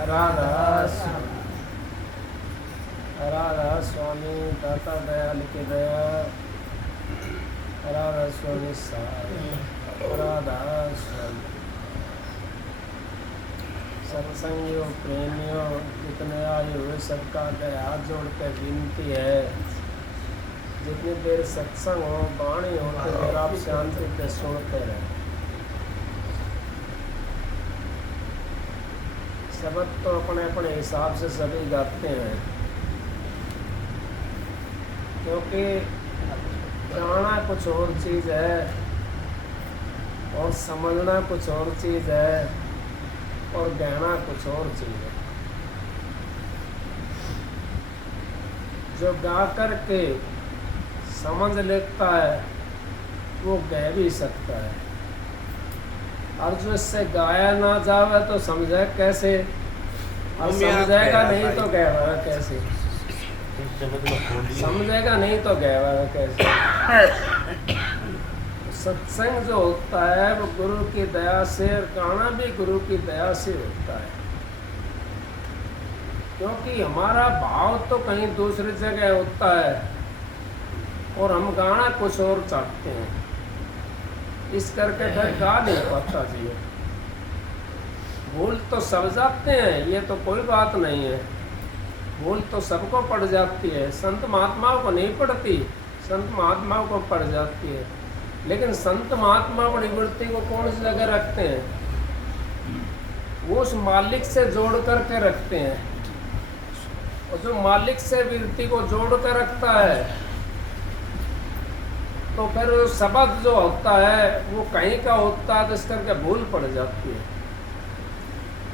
राधा स्वामी दाता दयाल के दया, राधा स्वामी राधा स्वामी। सत्संगियों प्रेमियों जितने आए हुए सबका हाथ जोड़ कर विनती है, जितनी देर सत्संग हो वाणी हो तो देर आप शांति से सुनते रहे। शब्द तो अपने अपने हिसाब से सभी गाते हैं, क्योंकि गाना कुछ और चीज़ है और समझना कुछ और चीज़ है और कहना कुछ और चीज़ है। जो गा कर के समझ लेता है वो कह भी सकता है, और जो इससे गाया ना जावे तो समझे कैसे, और समझेगा नहीं तो कहेगा कैसे, समझेगा नहीं तो कहेगा कैसे। सत्संग जो होता है वो गुरु की दया से, और गाना भी गुरु की दया से होता है, क्योंकि हमारा भाव तो कहीं दूसरी जगह होता है और हम गाना कुछ और चाहते हैं, इस करके फिर गा नहीं पाता जी। भूल तो सब जाते हैं, ये तो कोई बात नहीं है, भूल तो सबको पड़ जाती है। संत महात्माओं को नहीं पड़ती, संत महात्माओं को पड़ जाती है, लेकिन संत महात्मा अपनी वृत्ति को कौन सी जगह रखते हैं? वो उस मालिक से जोड़ करके रखते हैं, और जो मालिक से वृत्ति को जोड़ कर रखता है तो फिर शब्द जो होता है वो कहीं का होता है, तो इस करके भूल पड़ जाती है।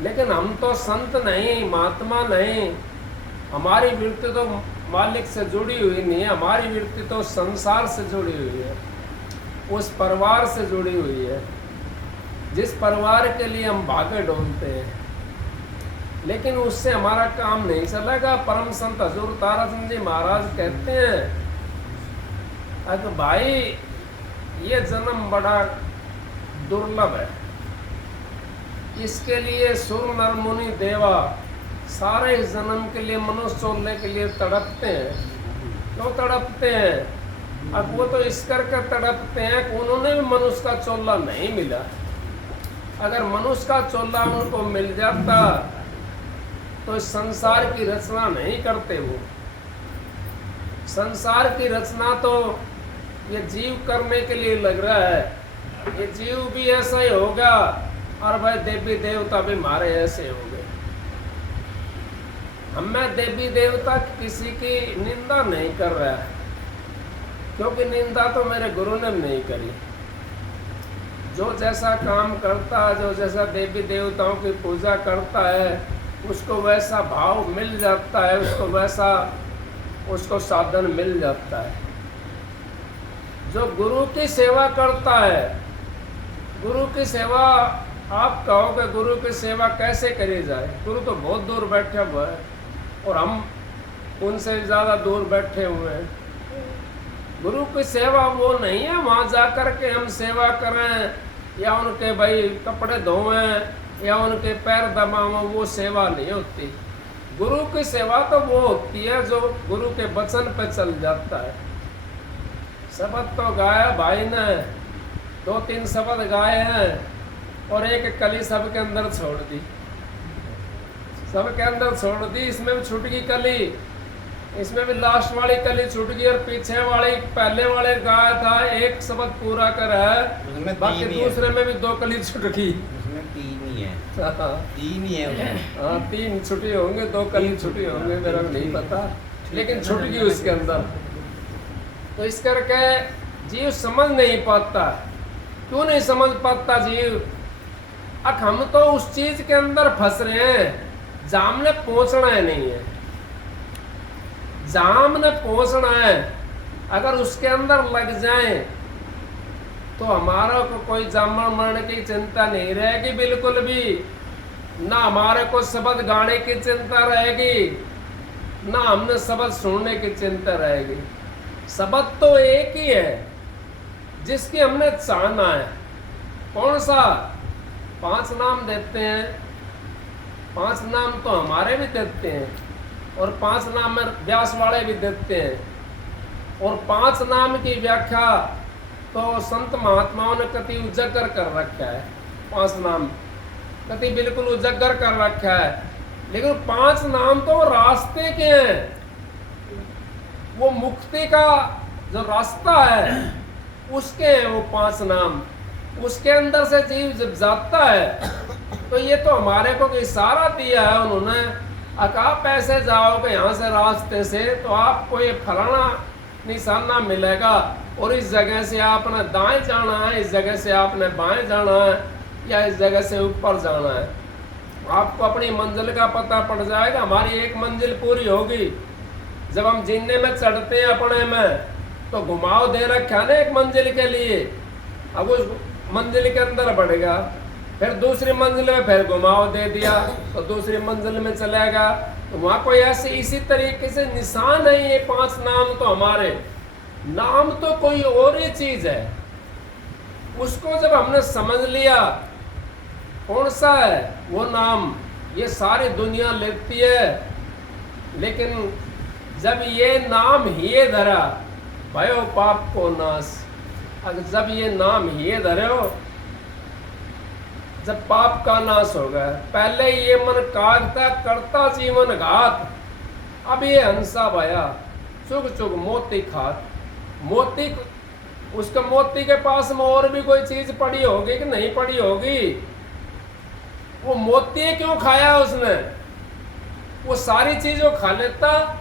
लेकिन हम तो संत नहीं, महात्मा नहीं, हमारी वृत्ति तो मालिक से जुड़ी हुई नहीं है, हमारी वृत्ति तो संसार से जुड़ी हुई है, उस परिवार से जुड़ी हुई है जिस परिवार के लिए हम भागे डोलते हैं। लेकिन उससे हमारा काम नहीं चलेगा। परम संत हजूर ताराचंद जी महाराज कहते हैं, अगर भाई ये जन्म बड़ा दुर्लभ है, इसके लिए सुर नर मुनि देवा सारे इस जन्म के लिए मनुष्य चोरने के लिए तड़पते हैं। क्यों तड़पते हैं? अब वो तो इस करके तड़पते हैं कि उन्होंने भी मनुष्य का चोला नहीं मिला। अगर मनुष्य का चोला उनको मिल जाता तो इस संसार की रचना नहीं करते। वो संसार की रचना तो ये जीव करने के लिए लग रहा है, ये जीव भी ऐसा ही होगा और भाई देवी देवता भी हमारे ऐसे हो गए। हमें देवी देवता किसी की निंदा नहीं कर रहा है, क्योंकि निंदा तो मेरे गुरु ने नहीं करी। जो जैसा काम करता है, जो जैसा देवी देवताओं की पूजा करता है, उसको वैसा भाव मिल जाता है, उसको वैसा उसको साधन मिल जाता है। जो गुरु की सेवा करता है, गुरु की सेवा, आप कहोगे गुरु की सेवा कैसे करी जाए? गुरु तो बहुत दूर बैठे हुए हैं और हम उनसे ज़्यादा दूर बैठे हुए हैं। गुरु की सेवा वो नहीं है वहाँ जा कर के हम सेवा करें या उनके भाई कपड़े धोएं या उनके पैर दबावें, वो सेवा नहीं होती। गुरु की सेवा तो वो होती है जो गुरु के वचन पे चल जाता है। शब्द तो गाया भाई ने, 2-3 शब्द गाए हैं और एक कली सबके अंदर छोड़ दी, सबके अंदर छोड़ दी। इसमें भी छूट गई कली, इसमें भी लास्ट वाली कली छूट गई और पीछे वाली पहले वाले गाया था एक शब्द पूरा कर है, बाकी दूसरे में भी 2 कली छूट गई। उसमें 3 ही है, 3 ही है। हाँ 3 छुट्टी होंगे, 2 कली छुट्टी होंगे, मेरा नहीं पता, लेकिन छुट गई उसके अंदर। तो इस करके जीव समझ नहीं पाता। क्यों नहीं समझ पाता जीव? अब हम तो उस चीज के अंदर फंस रहे हैं जहां हमने पहुंचना है नहीं है, जहां हमने पहुंचना है अगर उसके अंदर लग जाए तो हमारा को कोई जामन मरने की चिंता नहीं रहेगी बिल्कुल भी, ना हमारे को शब्द गाने की चिंता रहेगी, ना हमने शब्द सुनने की चिंता रहेगी। शब्द तो एक ही है जिसकी हमने चाहना है। कौन सा? 5 नाम देते हैं, 5 नाम तो हमारे भी देते हैं और 5 नाम में व्यास वाले भी देते हैं। और 5 नाम की व्याख्या तो संत महात्माओं ने कति उजागर कर रखा है। 5 नाम कति बिल्कुल उजागर कर रखा है, लेकिन 5 नाम तो वो रास्ते के हैं। वो मुक्ति का जो रास्ता है उसके हैं वो 5 नाम। उसके अंदर से जीव जब जाता है तो ये तो हमारे को इशारा दिया है उन्होंने, आप ऐसे जाओगे यहाँ से रास्ते से तो आपको ये फलाना निशाना मिलेगा और इस जगह से आपने दाएं जाना है, इस जगह से आपने बाएं जाना है, या इस जगह से ऊपर जाना है। आपको अपनी मंजिल का पता पड़ जाएगा। हमारी एक मंजिल पूरी होगी। जब हम जीने में चढ़ते हैं अपने में तो घुमाव दे रखा है ना एक मंजिल के लिए। अब उस मंजिल के अंदर बढ़ेगा, फिर दूसरी मंजिल में फिर घुमाव दे दिया तो दूसरी मंजिल में चलेगा। तो वहाँ कोई ऐसे इसी तरीके से निशान है। ये 5 नाम तो हमारे नाम तो कोई और ही चीज है। उसको जब हमने समझ लिया कौन सा है वो नाम, ये सारी दुनिया लेती है। लेकिन जब ये नाम ही धरा भयो पाप को नाश, अगर जब ये नाम ही धरे हो, जब पाप का नाश हो गया। पहले ये मन कागता करता जीवन घात, अब ये हंसा भया चुग चुग मोती खात। मोती, उसके मोती के पास में और भी कोई चीज पड़ी होगी कि नहीं पड़ी होगी? वो मोती क्यों खाया उसने? वो सारी चीजों खा लेता।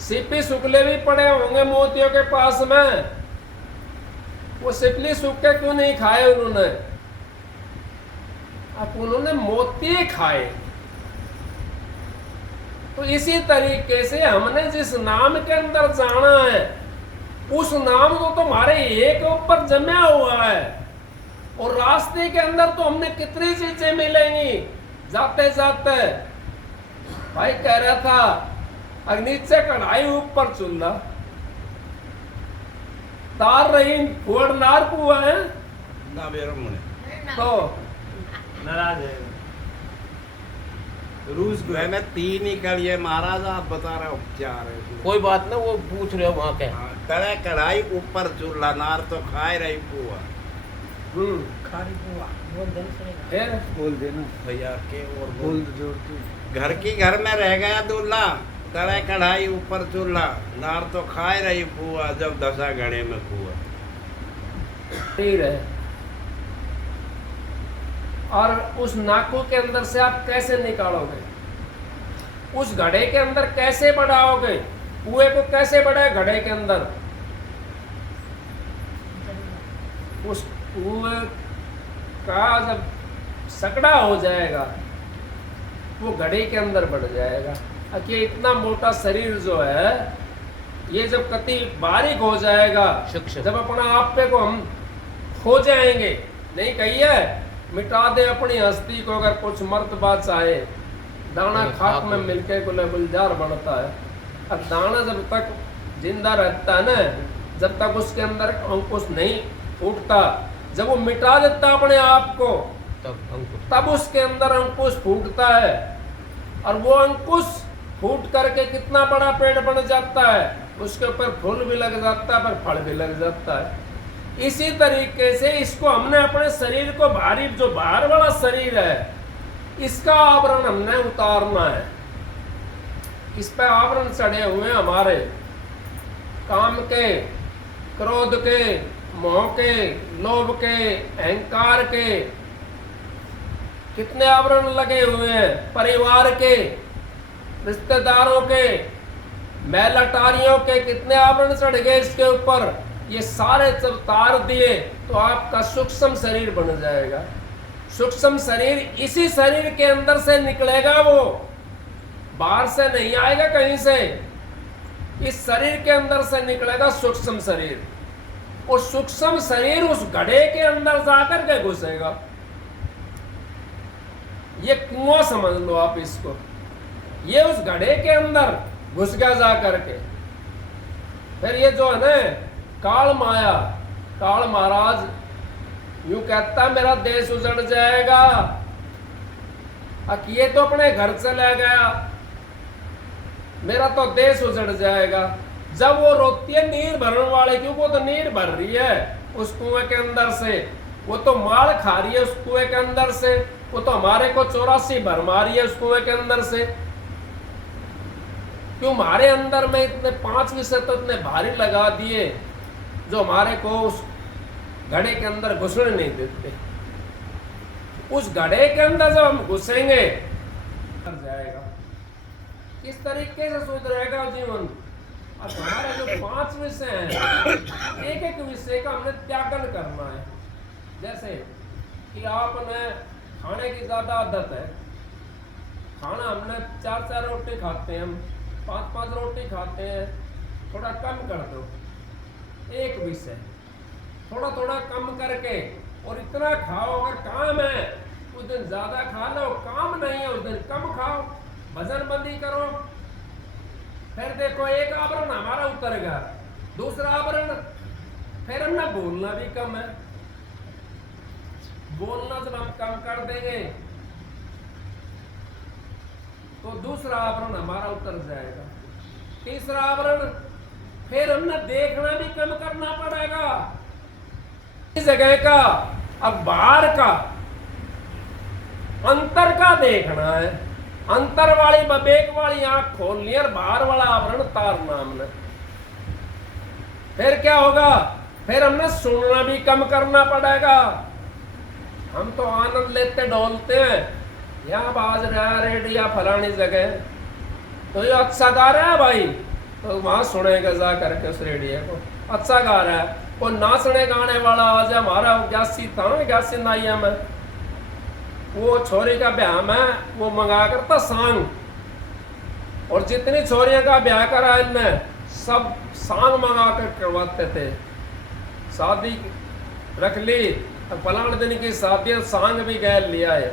सिपी सुकले भी पड़े होंगे मोतियों के पास में, वो सिपली सूखे क्यों नहीं खाए उन्होंने? अब उन्होंने मोती खाए। तो इसी तरीके से हमने जिस नाम के अंदर जाना है उस नाम को तुम्हारे एक ऊपर जमा हुआ है। और रास्ते के अंदर तो हमने कितनी चीजें मिलेंगी जाते जाते। भाई कह रहा था अगर नीचे कढ़ाई ऊपर चूल्हा, तार रही फोड़ नार कुआ है ना बेरो मुने तो नाराज है रूस को है मैं 3 ही करिए महाराज। आप बता रहे हो क्या रहे? कोई बात ना, वो पूछ रहे हो वहाँ के। तले कढ़ाई ऊपर चूल्हा, नार तो खाए रही पुआ। खारी बुआ बोल देना सही। फिर बोल देना भैया के और बोल जोड़ के। घर की घर में रह गया दूल्हा, तले कढ़ाई ऊपर चूल्हा, नार तो खाए रही पुआ जब दशा घड़े में कुआ। तीर है। और उस नाकू के अंदर से आप कैसे निकालोगे? उस घड़े के अंदर कैसे बढ़ाओगे? कुएं को कैसे बढ़ाए घड़े के अंदर? उस कुएं का जब सकड़ा हो जाएगा वो घड़े के अंदर बढ़ जाएगा। कि इतना मोटा शरीर जो है ये जब कति बारीक हो जाएगा, जब अपना आप पे को हम खो जाएंगे, नहीं कहिए मिटा दे अपनी हस्ती को अगर कुछ मर्तबा चाहे, दाना खाक में मिलके गुले गुलजार बनता है। अब दाना जब तक जिंदा रहता है ना, जब तक उसके अंदर अंकुश नहीं फूटता, जब वो मिटा देता अपने आप को तब उसके अंदर अंकुश फूटता है। और वो अंकुश फूट करके कितना बड़ा पेड़ बन जाता है, उसके ऊपर फूल भी लग जाता है, पर फल भी लग जाता है। इसी तरीके से इसको हमने अपने शरीर को भारी, जो बाहर वाला शरीर है, इसका आवरण हमने उतारना है। इस पे आवरण चढ़े हुए हमारे काम के, क्रोध के, मोह के, लोभ के, अहंकार के, कितने आवरण लगे हुए हैं, परिवार के, रिश्तेदारों के, मैलटारियों के कितने आवरण चढ़ गए इसके ऊपर। ये सारे जब तार दिए तो आपका सूक्ष्म शरीर बन जाएगा। सूक्ष्म शरीर इसी शरीर के अंदर से निकलेगा, वो बाहर से नहीं आएगा कहीं से, इस शरीर के अंदर से निकलेगा सूक्ष्म शरीर। और सूक्ष्म शरीर उस घड़े के अंदर जाकर के घुसेगा। ये कुआं समझ लो आप इसको, ये उस घड़े के अंदर घुस गया जा करके। फिर ये जो है ना काल माया, काल महाराज यूं कहता मेरा देश उजड़ जाएगा, अब ये तो अपने घर चला गया, मेरा तो देश उजड़ जाएगा। जब वो रोती है नीर भरने वाले की, वो तो नीर भर रही है उस कुएं के अंदर से, वो तो मार खा रही है उस कुएं के अंदर से, वो तो हमारे को 84 भर मारी है उस कुएं के अंदर से। क्यों हमारे अंदर में इतने 5 विषय तो इतने भारी लगा दिए जो हमारे को उस घड़े के अंदर घुसने नहीं देते। उस घड़े के अंदर जब हम घुसेंगे जाएगा, किस तरीके से सुधरेगा जीवन। अब हमारे जो 5 विषय हैं, एक एक विषय का हमने त्यागन करना है। जैसे कि आपने खाने की ज्यादा आदत है, खाना हमने 4-4 रोटी खाते हैं, हम 5-5 रोटी खाते हैं, थोड़ा कम कर दो। एक विषय थोड़ा थोड़ा कम करके, और इतना खाओ, अगर काम है उस दिन ज्यादा खा लो, काम नहीं है उस दिन कम खाओ, वजन बंदी करो। फिर देखो एक आवरण हमारा उतर गया, दूसरा आवरण, फिर हमने बोलना भी कम है, बोलना जब हम कम कर देंगे तो दूसरा आवरण हमारा उतर जाएगा। तीसरा आवरण, फिर हमने देखना भी कम करना पड़ेगा। इस जगह का, अब बाहर का, अंतर का देखना है। अंतर वाली विवेक वाली आंख खोलनी है, बाहर वाला आवरण तारना हमने। फिर क्या होगा, फिर हमने सुनना भी कम करना पड़ेगा। हम तो आनंद लेते डोलते हैं, यहाँ बाज रहा है रेडिया फलानी जगह, तो ये अच्छा गा रहा है भाई, तो वहां सुनेगा जा करके उस रेडियो को, अच्छा गा रहा है। और नाचने गाने वाला आज हमारा 81 था, 81 नाइया में वो छोरी का ब्याह में वो मंगा करता सांग, और जितनी छोरियों का ब्याह करा इनने सब सांग मंगा कर करवाते थे। शादी रख ली, फलाने दिन की शादी, सांग भी गैर लिया है,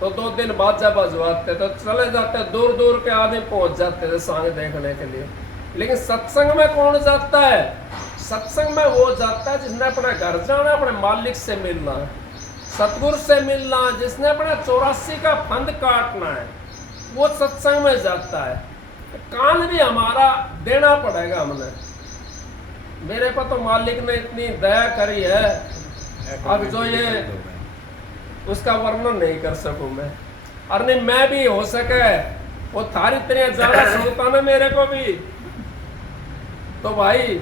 तो 2 दिन बाजा बजवाते, तो चले जाते, दूर दूर के आदमी पहुंच जाते थे सांग देखने के लिए। लेकिन सत्संग में कौन जाता है? सत्संग में वो जाता है जिसने अपना घर जाना, अपने मालिक से मिलना है, सतगुरु से मिलना, जिसने अपना 84 का फंद काटना है, वो सत्संग में जाता है। कान भी हमारा देना पड़ेगा हमने। मेरे पर तो मालिक ने इतनी दया करी है, अब जो ये उसका वर्णन नहीं कर सकूं मैं। और नहीं मैं भी हो सके वो थारी तरह ज्यादा सुनता ना मेरे को भी, तो भाई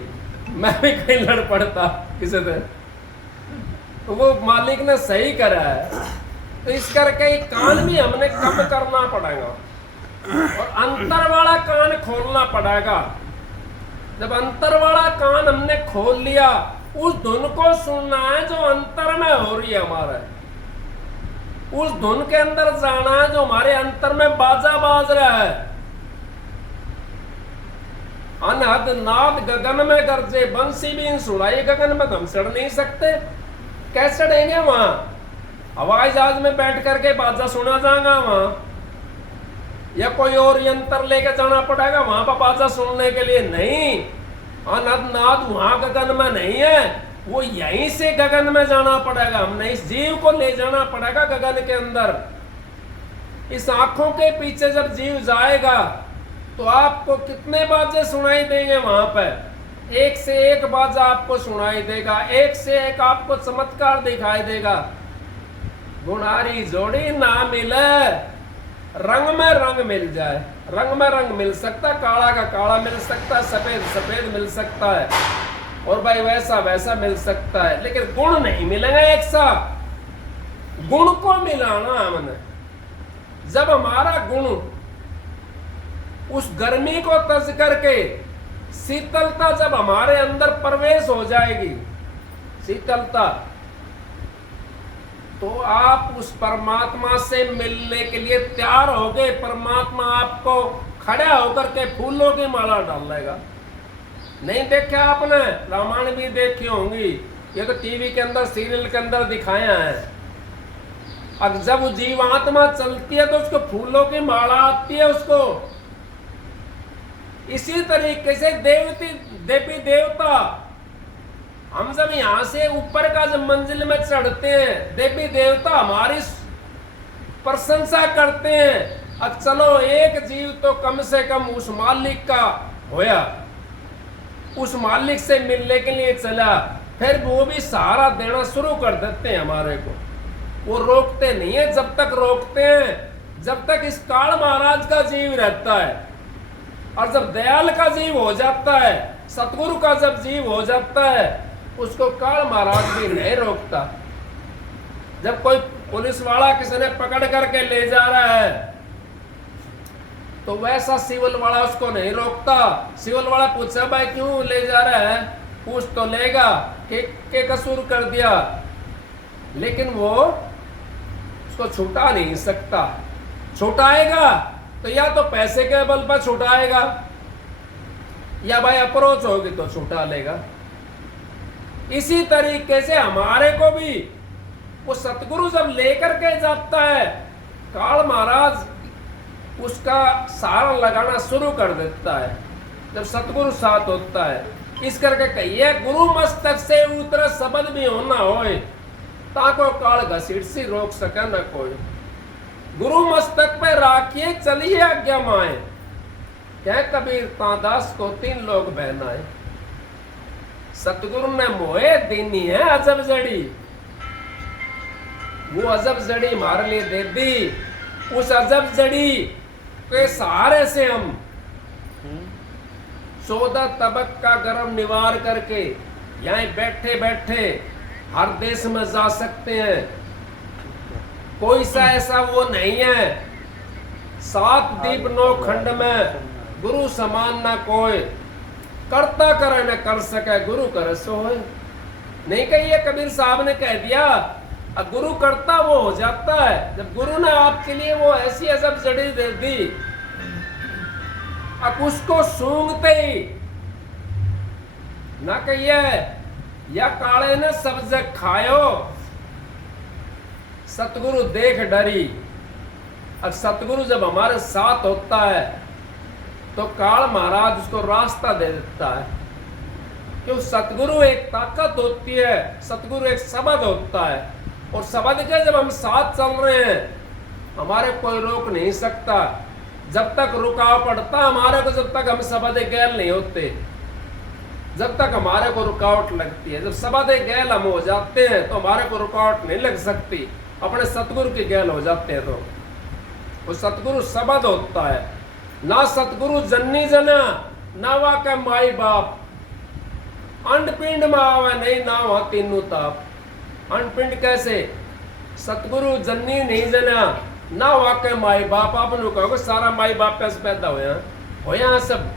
मैं भी कहीं लड़ पड़ता किसी दिन। तो वो मालिक ने सही करा है, तो इस करके ये कान भी हमने कम करना पड़ेगा और अंतर वाला कान खोलना पड़ेगा। जब अंतर वाला कान हमने खोल लिया, उस धुन को सुनना है जो अंतर में हो रही है हमारे, उस धुन के अंदर जाना है जो हमारे अंतर में बाजा बाज रहा है। अनहद नाद गगन में गरजे, बंसी भी सुनाई गगन में, हम चढ़ नहीं सकते, कैसे चढ़ेंगे वहां? हवाई जहाज में बैठ करके बाजा सुना जाएगा वहां, या कोई और यंत्र लेके जाना पड़ेगा वहां पर बाजा सुनने के लिए? नहीं, अनहद नाद वहां गगन में नहीं है, वो यहीं से गगन में जाना पड़ेगा। हमने इस जीव को ले जाना पड़ेगा गगन के अंदर। इस आंखों के पीछे जब जीव जाएगा तो आपको कितने बाजे सुनाई देंगे वहां पर? एक से एक बाजा आपको सुनाई देगा, एक से एक आपको चमत्कार दिखाई देगा। गुणारी जोड़ी ना मिले, रंग में रंग मिल जाए, रंग में रंग मिल सकता है, काला का काला मिल सकता है, सफेद सफेद मिल सकता है, और भाई वैसा वैसा मिल सकता है, लेकिन गुण नहीं मिलेंगे एक साथ। गुण को मिलाना हमने, जब हमारा गुण उस गर्मी को तज करके शीतलता जब हमारे अंदर प्रवेश हो जाएगी, शीतलता, तो आप उस परमात्मा से मिलने के लिए तैयार हो गए। परमात्मा आपको खड़ा होकर के फूलों की माला डालेगा। नहीं देखा आपने? रामायण भी देखी होंगी, ये तो टीवी के अंदर सीरियल के अंदर दिखाया है। अब जब जीवात्मा चलती है तो उसको फूलों की माला आती है उसको। इसी तरीके से देवी देवता, हम जब यहां से ऊपर का जब मंजिल में चढ़ते हैं, देवी देवता हमारी प्रशंसा करते हैं। अब चलो एक जीव तो कम से कम उस मालिक का होया, उस मालिक से मिलने के लिए चला, फिर वो भी सहारा देना शुरू कर देते हैं हमारे को। वो रोकते नहीं है, जब तक रोकते हैं जब तक इस काल महाराज का जीव रहता है। और जब दयाल का जीव हो जाता है, सतगुरु का जब जीव हो जाता है, उसको काल महाराज भी नहीं रोकता। जब कोई पुलिस वाला किसी ने पकड़ करके ले जा रहा है तो वैसा सिविल वाला उसको नहीं रोकता। सिविल वाला पूछे भाई क्यों ले जा रहा है, पूछ तो लेगा के कसूर कर दिया, लेकिन वो उसको छुटा नहीं सकता। छुटाएगा तो या तो पैसे के बल पर छुटाएगा या भाई अप्रोच होगी तो छुटा लेगा। इसी तरीके से हमारे को भी वो सतगुरु जब लेकर के जाता है, काल महाराज उसका सहारा लगाना शुरू कर देता है जब सतगुरु साथ होता है। इस करके कहिए गुरु मस्तक से उतर शब्द भी होना होए, ताको काल घसीट सी रोक सके न कोई। गुरु मस्तक पे राखिए चलिए आज्ञा माए, कह कबीर तादास को 3 लोग बहनाए। सतगुरु ने मोहे दीनी है अजब जड़ी, वो अजब जड़ी हमारे लिए दे दी। उस अजब जड़ी के सहारे से हम 14 तबक का गर्म निवार करके यहीं बैठे बैठे हर देश में जा सकते हैं। कोई सा ऐसा वो नहीं है, 7 दीप 9 खंड में गुरु समान ना कोई, करता करे न कर सके गुरु कर सो होए। नहीं कहिए कबीर साहब ने कह दिया, अब गुरु करता वो हो जाता है। जब गुरु ने आपके लिए वो ऐसी अजब जड़ी दे दी, अब उसको सूंघते ही ना कहिए या काले ने सब्ज खायो, सतगुरु देख डरी। अब सतगुरु जब हमारे साथ होता है तो काल महाराज उसको रास्ता दे देता है। क्यों? सतगुरु एक ताकत होती है, सतगुरु एक शब्द होता है, और शब्द के जब हम साथ चल रहे हैं हमारे कोई रोक नहीं सकता। जब तक रुकाव पड़ता हमारे को, जब तक हम शब्द गैल नहीं होते, जब तक हमारे को रुकावट लगती है। जब शब्द गैल हम हो जाते हैं तो हमारे को रुकावट नहीं लग सकती, अपने सतगुरु की गैल हो जाते हैं। तो वो सतगुरु शब्द होता है। ना सतगुरु जन्नी जना, ना वाके माई बाप, अंडपिंड में आवे नहीं ना वहां तीनों ताप। अंडपिंड कैसे? सतगुरु जन्नी नहीं जना, ना वाके माई बाप। आप लोग कहोगे सारा माई बाप कैसे पैदा होया सब